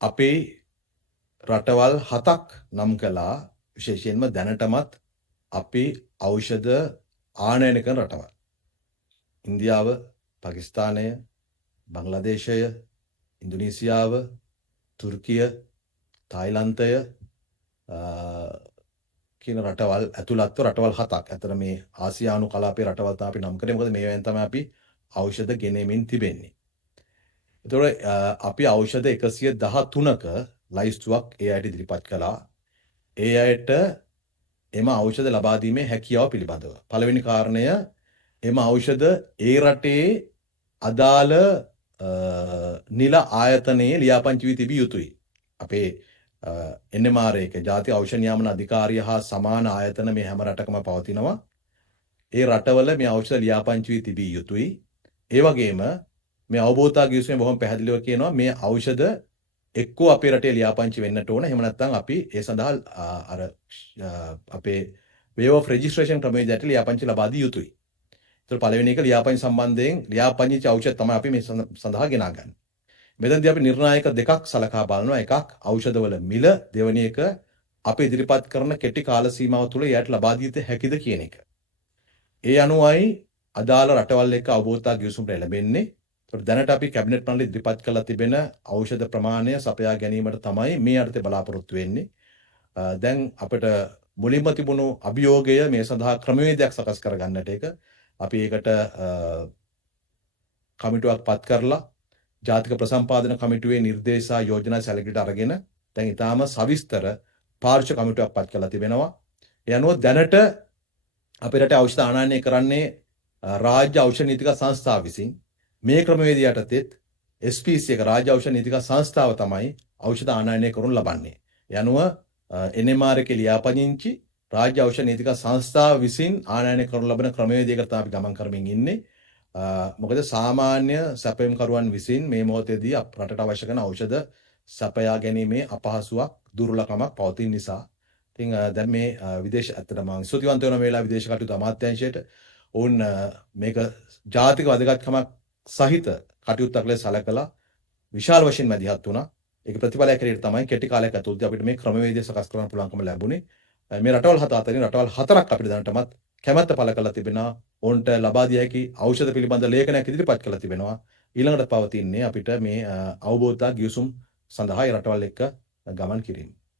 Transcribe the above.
අපේ රටවල් 7ක් නම් කළා විශේෂයෙන්ම දැනටමත් අපි ඖෂධ ආනයන කරන රටවල්. ඉන්දියාව, පාකිස්තානය, බංග්ලාදේශය, ඉන්දුනීසියාව, තුර්කිය, තායිලන්තය කියන රටවල් ඇතුළත්ව රටවල් 7ක්. අතර මේ ආසියානු කලාපයේ රටවල් තමයි අපි නම් කරේ. මොකද මේවෙන් තමයි අපි ඖෂධ ගෙනෙමින් තිබෙන්නේ. ඒතකොට අපි ඖෂධ 113ක ලයිස්තුවක් ඒ අයට ඉදිරිපත් කළා. ඒ අයට එම ඖෂධ ලබා දීමේ හැකියාව පිළිබඳව. පළවෙනි කාරණය එම ඖෂධ ඒ රටේ අදාළ නිල ආයතනයේ ලියාපදිංචි වී තිබිය යුතුයි. අපේ NMR එක ජාතික ඖෂධ නියාමන අධිකාරිය හා සමාන ආයතන මේ හැම රටකම පවතිනවා. ඒ රටවල මේ ඖෂධ ලියාපදිංචි වී තිබිය යුතුයි. ඒ වගේම මේ අවබෝධතා ගිවිසුමේ බොහොම පැහැදිලිව කියනවා මේ ඖෂධ එක්කෝ අපේ රටේ ලියාපදිංචි වෙන්නට ඕන. එහෙම නැත්නම් අපි ඒ සඳහා අර අපේ waiver of registration ක්‍රමයේදී ලියාපදිංචි ලබා දී යුතුයි. ඒතර පළවෙනි එක ලියාපදිංචි සම්බන්ධයෙන් ලියාපදිංචි ඖෂධ තමයි අපි මේ සඳහා ගෙනා ගන්න. මෙතනදී අපි නිර්ණායක දෙකක් සලකා බලනවා. එකක් ඖෂධවල මිල, දෙවෙනි එක අපි ඉදිරිපත් කරන කෙටි කාල සීමාව තුළ එයට ලබා දී හැකිද කියන එක. ඒ අනුවයි අදාළ රටවල් එක්ක අවබෝධතා ගිවිසුමට ලැබෙන්නේ. ඒතකොට දැනට අපි කැබිනට් මණ්ඩලය ඉදිරිපත් කරලා තිබෙන ඖෂධ ප්‍රමාණය සපයා ගැනීමට තමයි මේ අර්ථය බලාපොරොත්තු වෙන්නේ. දැන් අපිට මුලින්ම තිබුණු අභියෝගය මේ සඳහා ක්‍රමවේදයක් සකස් කරගන්නට එක අපි ඒකට කමිටුවක් පත් කරලා ජාතික ප්‍රසම්පාදන කමිටුවේ නිර්දේශ යෝජනා සැලකිලිට අරගෙන දැන් ඊටාම සවිස්තර පාර්ශ්ව කමිටුවක් පත් කරලා තිබෙනවා. ඒ අනුව දැනට අපේ රටේ ඖෂධ ආනයනය කරන්නේ රාජ්‍ය ඖෂධ නීතික සංස්ථාව විසින්. මේ ක්‍රමවේදය යටතේත් SPC එක රාජ්‍ය ඖෂධ නීතික සංස්ථාව තමයි ඖෂධ ආනයනය කරනු ලබන්නේ. ඒ අනුව NMR එකේ ලියාපදිංචි රාජ්‍ය ඖෂධ නීතික සංස්ථාව විසින් ආනයනය කරනු ලබන ක්‍රමවේදයකට තමයි අපි ගමන් කරමින් ඉන්නේ. මොකද සාමාන්‍ය සැපයුම්කරුවන් විසින් මේ මොහොතේදී රටට අවශ්‍ය කරන ඖෂධ සපයා ගැනීමේ අපහසුාවක් දුර්වලකමක් පවතින නිසා ඉතින් දැන් මේ විදේශ ඇත්තටම ස්තුතිවන්ත වෙන වෙලාව විදේශ කටයුතු අමාත්‍යාංශයට ඔවුන් මේක ජාතික වැදගත්කමක් සහිත කටයුත්තක් ලෙස සැලකලා විශාල වශයෙන් මැදිහත් වුණා. ඒක ප්‍රතිඵලයක් හැටියට තමයි කෙටි කාලයක් ඇතුළතදී අපිට මේ ක්‍රමවේදය සකස් කරන්න පුළුවන්කම ලැබුණේ. මේ රටවල් 7 අතරින් රටවල් 4ක් අපිට දැනටමත් කැමැත්ත පළ කරලා තිබෙනවා. ඔවුන්ට ලබා දිය හැකි ඖෂධ පිළිබඳ ලේඛනයක් ඉදිරිපත් කරලා තිබෙනවා. ඊළඟට පවතින්නේ අපිට මේ අවබෝධතා ගිවිසුම් සඳහා රටවල් එක්ක ගමන් කිරීම.